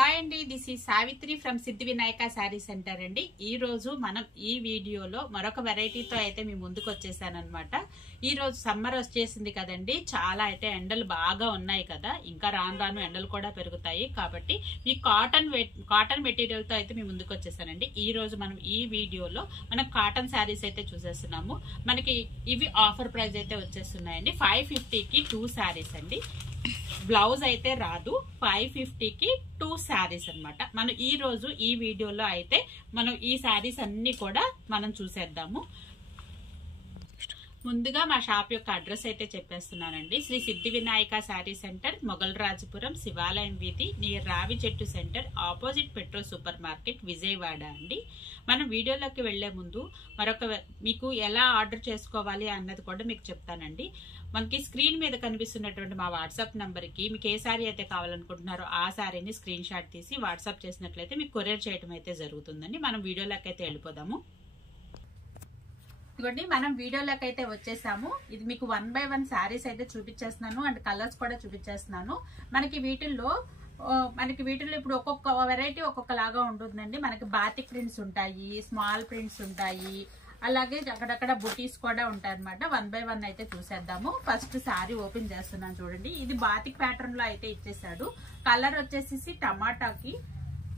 Hi అండి, this ఈ Savitri from Siddhi Vinayaka sari centre అండి. ఈ రోజు మనం ఈ వీడియోలో మరొక వెరైటీతో అయితే మీ ముందుకు వచ్చేసానమాట. ఈ రోజు సమ్మర్ వచ్చేసింది కదండి, చాలా అయితే ఎండలు బాగా ఉన్నాయి కదా, ఇంకా రాను రాను ఎండలు కూడా పెరుగుతాయి కాబట్టి ఈ కాటన్ మెటీరియల్ తో అయితే మీ ముందుకు వచ్చేసానండి. ఈ రోజు మనం ఈ వీడియోలో మనం కాటన్ శారీస్ అయితే చూసేస్తున్నాము. మనకి ఇవి ఆఫర్ ప్రైస్ అయితే వచ్చేస్తున్నాయండి. 550కి 2 శారీస్ అండి. బ్లౌజ్ అయితే రాదు. 550కి 2 శారీస్ అనమాట. మనం ఈ రోజు ఈ వీడియోలో అయితే మనం ఈ శారీస్ అన్ని కూడా మనం చూసేద్దాము. ముందుగా మా షాప్ యొక్క అడ్రస్ అయితే చెప్పేస్తున్నానండి. శ్రీ సిద్ధి వినాయక శారీ సెంటర్, మొగల్ రాజపురం, శివాలయం వీధి, నియర్ రావి చెట్టు centre, opposite petro super market, Vijayawada అండి. మనం వీడియోలోకి వెళ్లే ముందు మీకు ఎలా ఆర్డర్ చేసుకోవాలి అన్నది కూడా మీకు చెప్తానండి. మనకి స్క్రీన్ మీద కనిపిస్తున్నటువంటి మా వాట్సాప్ నంబర్ కి మీకు ఏ శారీ అయితే కావాలనుకుంటున్నారో ఆ శారీని స్క్రీన్ షాట్ తీసి వాట్సాప్ చేసినట్లయితే మీకు కొరియర్ చేయడం అయితే జరుగుతుందండి. మనం వీడియోలోకి అయితే వెళ్ళిపోదాము. ఇదిగోండి, మనం వీడియోలోకి అయితే వచ్చేసాము. ఇది మీకు 1 by 1 శారీస్ అయితే చూపించేస్తున్నాను అండ్ కలర్స్ కూడా చూపించేస్తున్నాను. మనకి వీటిల్లో ఇప్పుడు ఒక్కొక్క వెరైటీ ఒక్కొక్కలాగా ఉంటుందండి. మనకి బాతిక్ ప్రింట్స్ ఉంటాయి, స్మాల్ ప్రింట్స్ ఉంటాయి, అలాగే అక్కడక్కడ బుటీస్ కూడా ఉంటాయి అనమాట. 1 by 1 అయితే చూసేద్దాము. ఫస్ట్ శారీ ఓపెన్ చేస్తున్నాను చూడండి. ఇది బాతిక్ ప్యాటర్న్ లో అయితే ఇచ్చేసాడు. కలర్ వచ్చేసి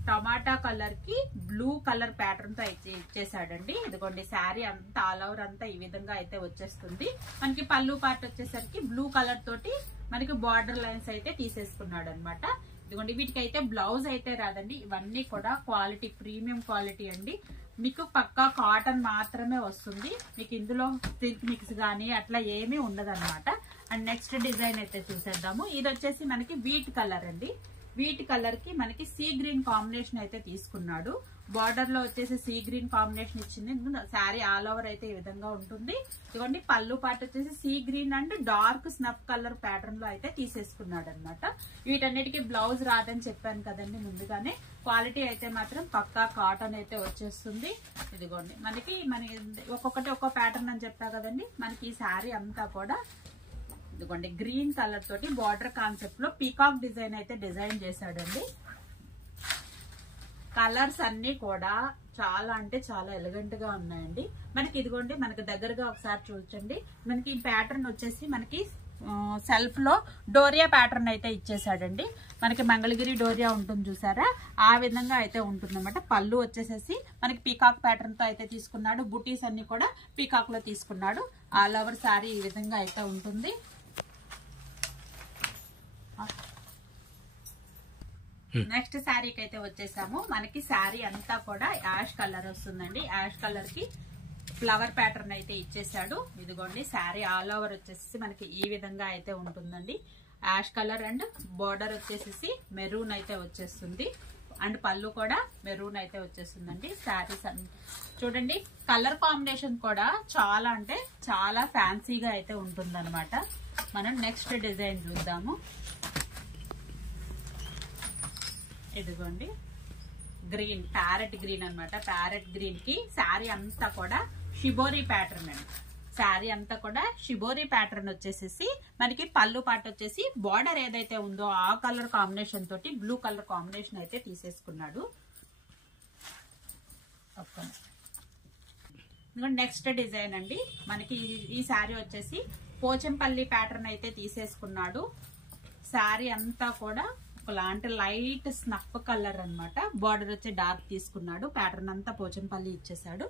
టమాటా కలర్ కి బ్లూ కలర్ ప్యాటర్న్ తో ఇచ్చేసాడండి. ఇదిగోండి, శారీ అంతా ఆల్ ఓవర్ అంతా ఈ విధంగా అయితే వచ్చేస్తుంది. మనకి పళ్ళు పార్ట్ వచ్చేసరికి బ్లూ కలర్ తోటి మనకి బార్డర్ లైన్స్ అయితే తీసేసుకున్నాడు అనమాట. ఇదిగోండి, వీటికి అయితే బ్లౌజ్ అయితే రాదండి. ఇవన్నీ కూడా క్వాలిటీ, ప్రీమియం క్వాలిటీ అండి. మీకు పక్కా కాటన్ మాత్రమే వస్తుంది. మీకు ఇందులో సిల్క్ మిక్స్ గానీ అట్లా ఏమీ ఉండదు అనమాట. అండ్ నెక్స్ట్ డిజైన్ అయితే చూసేద్దాము. ఇది వచ్చేసి మనకి వీట్ కలర్ అండి. వీట్ కలర్ కి మనకి సీ గ్రీన్ కాంబినేషన్ అయితే తీసుకున్నాడు. బార్డర్ లో వచ్చేసి సీ గ్రీన్ కాంబినేషన్ ఇచ్చింది. శారీ ఆల్ ఓవర్ అయితే ఈ విధంగా ఉంటుంది. ఇదిగోండి, పళ్ళు పార్ట్ వచ్చేసి sea green and dark snuff colour pattern లో అయితే తీసేసుకున్నాడు అనమాట. వీటన్నిటికీ బ్లౌజ్ రాదని చెప్పాను కదండి ముందుగానే. క్వాలిటీ అయితే మాత్రం పక్కా కాటన్ అయితే వచ్చేస్తుంది. ఇదిగోండి, మనకి ఒక్కొక్కటి ఒక్కో ప్యాటర్న్ అని చెప్పా కదండి. మనకి ఈ శారీ అంతా కూడా ఇదిగోండి గ్రీన్ కలర్ తోటి బార్డర్ కాన్సెప్ట్ లో పీకాక్ డిజైన్ అయితే డిజైన్ చేశాడండి. కలర్స్ అన్ని కూడా చాలా అంటే చాలా ఎలిగెంట్ గా ఉన్నాయండి. మనకి ఇదిగోండి, మనకి దగ్గరగా ఒకసారి చూడండి. మనకి ఈ ప్యాటర్న్ వచ్చేసి మనకి సెల్ఫ్ లో డోరియా ప్యాటర్న్ అయితే ఇచ్చేసాడండి. మనకి మంగళగిరి డోరియా ఉంటుంది చూసారా, ఆ విధంగా అయితే ఉంటుంది అనమాట. పళ్ళు వచ్చేసేసి మనకి పీకాక్ ప్యాటర్న్ తో అయితే తీసుకున్నాడు. బుటీస్ అన్ని కూడా పీకాక్ లో తీసుకున్నాడు. ఆల్ ఓవర్ శారీ ఈ విధంగా అయితే ఉంటుంది. నెక్స్ట్ శారీకి అయితే వచ్చేసాము. మనకి శారీ అంతా కూడా యాష్ కలర్ వస్తుందండి. యాష్ కలర్ కి ఫ్లవర్ ప్యాటర్న్ అయితే ఇచ్చేసాడు. ఇదిగోండి, శారీ ఆల్ ఓవర్ వచ్చేసి మనకి ఈ విధంగా అయితే ఉంటుందండి. యాష్ కలర్ అండ్ బోర్డర్ వచ్చేసి మెరూన్ అయితే వచ్చేస్తుంది. అండ్ పళ్ళు కూడా మెరూన్ అయితే వచ్చేస్తుందండి. శారీస్ చూడండి, కలర్ కాంబినేషన్ కూడా చాలా అంటే చాలా ఫ్యాన్సీగా అయితే ఉంటుంది అనమాట. మనం నెక్స్ట్ డిజైన్ చూద్దాము. ఇదిగోండి, గ్రీన్, ప్యారెట్ గ్రీన్ అనమాట. ప్యారెట్ గ్రీన్ కి శారీ అంతా కూడా షిబోరి ప్యాటర్న్ అండి. శారీ అంతా కూడా షిబోరి ప్యాటర్న్ వచ్చేసి మనకి పళ్ళు పాట వచ్చేసి బార్డర్ ఏదైతే ఉందో ఆ కలర్ కాంబినేషన్ తోటి బ్లూ కలర్ కాంబినేషన్ అయితే తీసేసుకున్నాడు. నెక్స్ట్ డిజైన్ అండి. మనకి ఈ శారీ వచ్చేసి పోచంపల్లి ప్యాటర్న్ అయితే తీసేసుకున్నాడు. శారీ అంతా కూడా ఒకలాంటి లైట్ స్నఫ్ కలర్ అనమాట. బార్డర్ వచ్చి డార్క్ తీసుకున్నాడు. ప్యాటర్న్ అంతా పోచంపల్లి ఇచ్చేసాడు.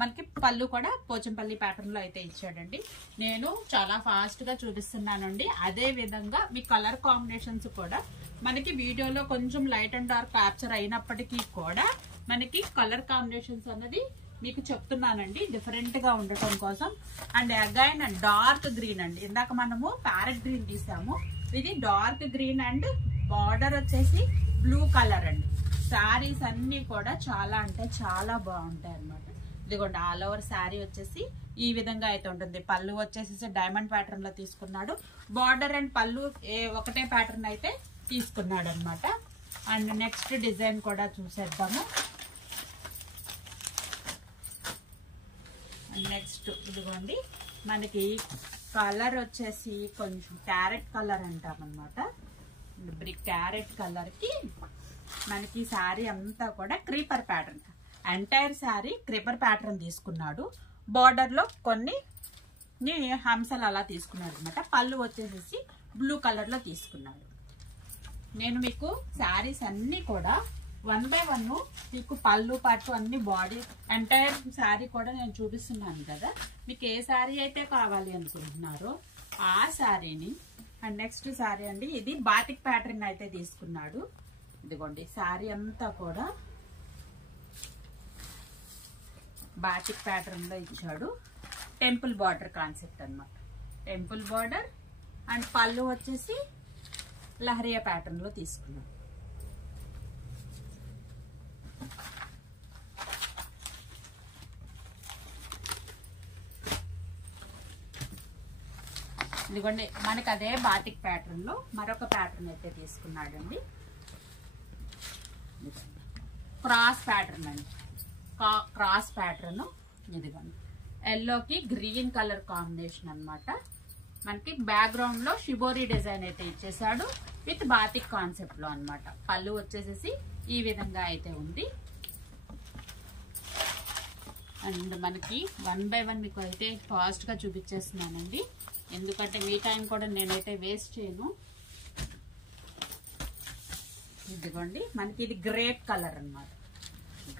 మనకి పళ్ళు కూడా పోచంపల్లి ప్యాటర్న్ లో అయితే ఇచ్చాడండి. నేను చాలా ఫాస్ట్ గా చూపిస్తున్నానండి. అదే విధంగా మీ కలర్ కాంబినేషన్స్ కూడా మనకి వీడియోలో కొంచెం లైట్ అండ్ డార్క్ క్యాప్చర్ అయినప్పటికీ కూడా మనకి కలర్ కాంబినేషన్స్ అన్నది మీకు చెప్తున్నానండి, డిఫరెంట్ గా ఉండటం కోసం. అండ్ అగైన్ డార్క్ గ్రీన్ అండి. ఇందాక మనము ప్యారెట్ గ్రీన్ తీసాము, ఇది డార్క్ గ్రీన్ అండ్ బార్డర్ వచ్చేసి బ్లూ కలర్ అండి. శారీస్ అన్ని కూడా చాలా అంటే చాలా బాగుంటాయి అనమాట. ఇదిగోండి, ఆల్ ఓవర్ శారీ వచ్చేసి ఈ విధంగా అయితే ఉంటుంది. పళ్ళు వచ్చేసి డైమండ్ ప్యాటర్న్ లో తీసుకున్నాడు. బార్డర్ అండ్ పళ్ళు ఒకటే ప్యాటర్న్ అయితే తీసుకున్నాడు అనమాట. అండ్ నెక్స్ట్ డిజైన్ కూడా చూసేద్దాము. నెక్స్ట్ ఇదిగోండి, మనకి కలర్ వచ్చేసి కొంచెం క్యారెట్ కలర్ అంటాం అనమాట. బ్రిక్ క్యారెట్ కలర్ కి మనకి శారీ అంతా కూడా creeper pattern, entire sari creeper pattern తీసుకున్నాడు. బార్డర్ లో కొన్ని హంసలు అలా తీసుకున్నాడు అనమాట. పళ్ళు వచ్చేసేసి బ్లూ కలర్ లో తీసుకున్నాడు. నేను మీకు శారీస్ అన్ని కూడా 1 by 1 మీకు పళ్ళు పట్టు అన్ని బాడీ ఎంటైర్ శారీ కూడా నేను చూపిస్తున్నాను కదా. మీకు ఏ శారీ అయితే కావాలి అనుకుంటున్నారో ఆ శారీని. అండ్ నెక్స్ట్ శారీ అండి, ఇది బాటిక్ ప్యాటర్న్ అయితే తీసుకున్నాడు. ఇదిగోండి శారీ అంతా కూడా బాటిక్ ప్యాటర్న్ లో ఇచ్చాడు. టెంపుల్ బార్డర్ కాన్సెప్ట్ అన్నమాట. టెంపుల్ బార్డర్ అండ్ పళ్ళు వచ్చేసి లహరియా ప్యాటర్న్ లో తీసుకున్నాం. ఇదిగోండి మనకి అదే బాటిక్ ప్యాటర్న్ లో మరొక ప్యాటర్న్ అయితే తీసుకున్నాడండి. క్రాస్ ప్యాటర్న్ అండి, క్రాస్ ప్యాటర్న్. ఇదిగోండి ఎల్లోకి గ్రీన్ కలర్ కాంబినేషన్ అన్నమాట. మనకి బ్యాక్గ్రౌండ్ లో షిబోరి డిజైన్ అయితే ఇచ్చేసాడు విత్ బాతిక్ కాన్సెప్ట్ లో అన్నమాట. పళ్ళు వచ్చేసేసి ఈ విధంగా అయితే ఉంది. అండ్ మనకి 1 by 1 మీకు అయితే ఫాస్ట్ గా చూపించేస్తున్నానండి, ఎందుకంటే మీ టైం కూడా నేనైతే వేస్ట్ చేయను. ఇదిగోండి మనకి ఇది గ్రేప్ కలర్ అన్నమాట.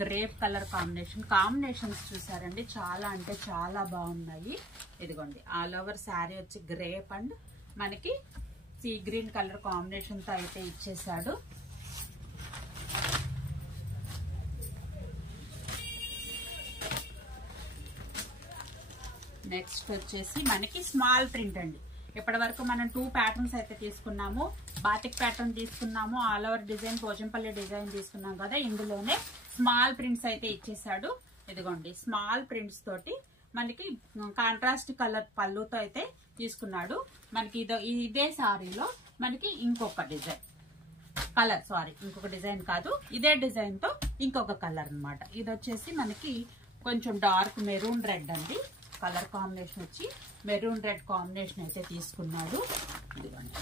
గ్రేప్ కలర్ కాంబినేషన్స్ చూసారండి, చాలా అంటే చాలా బాగున్నాయి. ఇదిగోండి ఆల్ ఓవర్ శారీ వచ్చి గ్రేప్ అండ్ మనకి సీ గ్రీన్ కలర్ కాంబినేషన్ తో అయితే ఇచ్చేసాడు. నెక్స్ట్ వచ్చేసి మనకి స్మాల్ ప్రింట్ అండి. ఇప్పటి వరకు మనం 2 ప్యాటర్న్స్ అయితే తీసుకున్నాము. బాటిక్ ప్యాటర్న్ తీసుకున్నాము, all over design Pochampally design తీసుకున్నాం కదా. ఇందులోనే స్మాల్ ప్రింట్స్ అయితే ఇచ్చేసాడు. ఇదిగోండి స్మాల్ ప్రింట్స్ తోటి మనకి కాంట్రాస్ట్ కలర్ పళ్ళుతో అయితే తీసుకున్నాడు. మనకి ఇదే సారీలో మనకి ఇంకొక డిజైన్ కలర్, ఇంకొక డిజైన్ కాదు, ఇదే డిజైన్ తో ఇంకొక కలర్ అన్నమాట. ఇది వచ్చేసి మనకి కొంచెం డార్క్ మెరూన్ రెడ్ అండి. కలర్ కాంబినేషన్ వచ్చి మెరూన్ రెడ్ కాంబినేషన్ అయితే తీసుకున్నాడు. ఇదిగోండి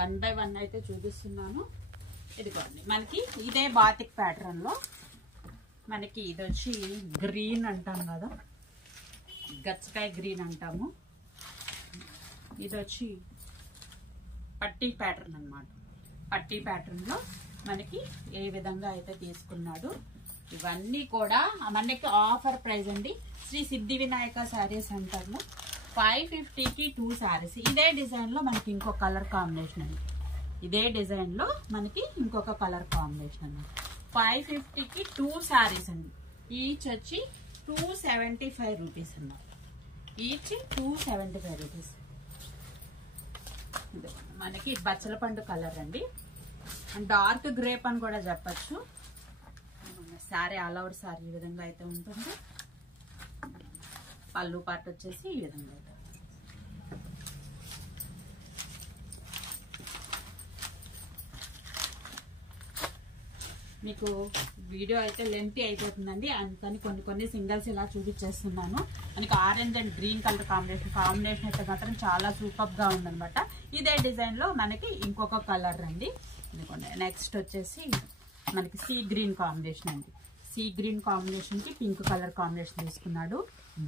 1 by 1 అయితే చూపిస్తున్నాను. ఇదిగోండి మనకి ఇదే బాతిక్ ప్యాటర్న్ లో మనకి ఇది వచ్చి గ్రీన్ అంటాం కదా, గచ్చకాయ గ్రీన్ అంటాము. ఇది వచ్చి పట్టీ ప్యాటర్న్ అన్నమాట. పట్టీ ప్యాటర్న్ లో మనకి ఏ విధంగా అయితే తీసుకున్నాడు. ఇవన్నీ కూడా మనకి ఆఫర్ ప్రైస్ అండి. శ్రీ సిద్ధి వినాయక శారీ సెంటర్ లో 550కి 2 శారీస్. ఇదే డిజైన్ లో మనకి ఇంకో కలర్ కాంబినేషన్ అండి. ఇదే డిజైన్ లో మనకి ఇంకొక కలర్ కాంబినేషన్ అండి. 550కి 2 శారీస్ అండి. ఈచ్ వచ్చి 275 రూపీస్ అన్నమాట. Each 275 rupees. మనకి బచ్చల పండు కలర్ అండి, డార్క్ గ్రేప్ అని కూడా చెప్పచ్చు. శారీ ఆల్ ఓవర్ శారీ ఈ విధంగా అయితే ఉంటుంది. పళ్ళు పార్ట్ వచ్చేసి ఈ విధంగా అయితే. మీకు వీడియో అయితే లెంతీ అయిపోతుందండి, అందుకని కొన్ని సింగిల్స్ ఇలా చూపించేస్తున్నాను. మనకి orange and green colour combination అయితే మాత్రం చాలా సూపర్ గా ఉందన్నమాట. ఇదే డిజైన్ లో మనకి ఇంకొక కలర్ అండి. నెక్స్ట్ వచ్చేసి మనకి సీ గ్రీన్ కాంబినేషన్ అండి. సీ గ్రీన్ కాంబినేషన్ కి పింక్ కలర్ కాంబినేషన్ తీసుకున్నాడు.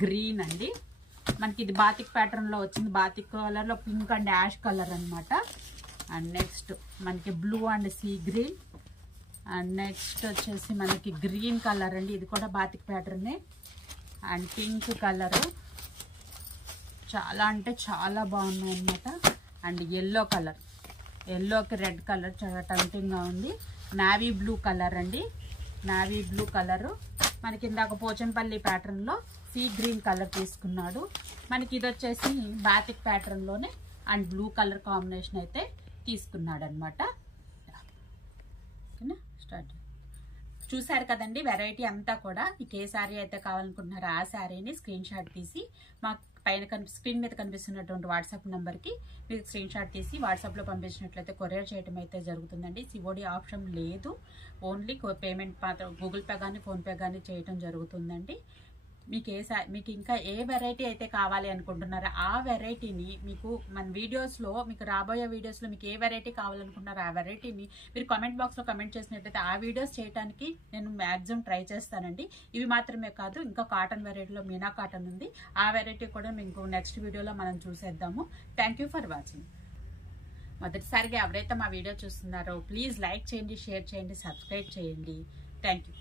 గ్రీన్ అండి మనకి ఇది బాతిక్ ప్యాటర్న్ లో వచ్చింది. బాతిక్ కలర్ లో పింక్ అండ్ యాష్ కలర్ అన్నమాట. అండ్ నెక్స్ట్ మనకి blue and sea green. And next వచ్చేసి మనకి గ్రీన్ కలర్ అండి, ఇది కూడా బాతిక్ ప్యాటర్నే. అండ్ పింక్ కలరు చాలా అంటే చాలా బాగున్నాయి అన్నమాట. అండ్ ఎల్లో కలర్, ఎల్లోకి రెడ్ కలర్ చాలా టెంప్టింగ్ గా ఉంది. నావీ బ్లూ కలర్ అండి, నావీ బ్లూ కలరు. మనకి ఇందాక పోచంపల్లి ప్యాటర్న్ లో సీ గ్రీన్ కలర్ తీసుకున్నాడు. మనకి ఇది వచ్చేసి బాతిక్ ప్యాటర్న్ లోనే అండ్ బ్లూ కలర్ కాంబినేషన్ అయితే తీసుకున్నాడు అనమాట. ఓకేనా, స్టార్ట్. చూసారు కదండి వెరైటీ అంతా కూడా. మీకు ఏ శారీ అయితే కావాలనుకుంటున్నారో ఆ శారీని స్క్రీన్ షాట్ తీసి మాకు పైన స్క్రీన్ మీద కనిపిస్తున్నటువంటి వాట్సాప్ నెంబర్కి మీరు స్క్రీన్ షాట్ తీసి వాట్సాప్లో పంపించినట్లయితే కొరియర్ చేయడం అయితే జరుగుతుందండి. సిఓడి ఆప్షన్ లేదు, ఓన్లీ పేమెంట్ మాత్రం గూగుల్ పే కానీ ఫోన్పే కానీ చేయడం జరుగుతుందండి. మీకు ఇంకా ఏ వెరైటీ అయితే కావాలి అనుకుంటున్నారో ఆ వెరైటీని మీకు మన వీడియోస్లో, మీకు రాబోయే వీడియోస్లో మీకు ఏ వెరైటీ కావాలనుకుంటున్నారో ఆ వెరైటీని మీరు కామెంట్ బాక్స్లో కమెంట్ చేసినట్టయితే ఆ వీడియోస్ చేయడానికి నేను మ్యాక్సిమం ట్రై చేస్తానండి. ఇవి మాత్రమే కాదు, ఇంకా కాటన్ వెరైటీలో మీనా కాటన్ ఉంది. ఆ వెరైటీ కూడా మీకు నెక్స్ట్ వీడియోలో మనం చూసేద్దాము. Thank you for watching. మొదటిసారిగా ఎవరైతే మా వీడియో చూస్తున్నారో ప్లీజ్ లైక్ చేయండి, షేర్ చేయండి, సబ్స్క్రైబ్ చేయండి. Thank you.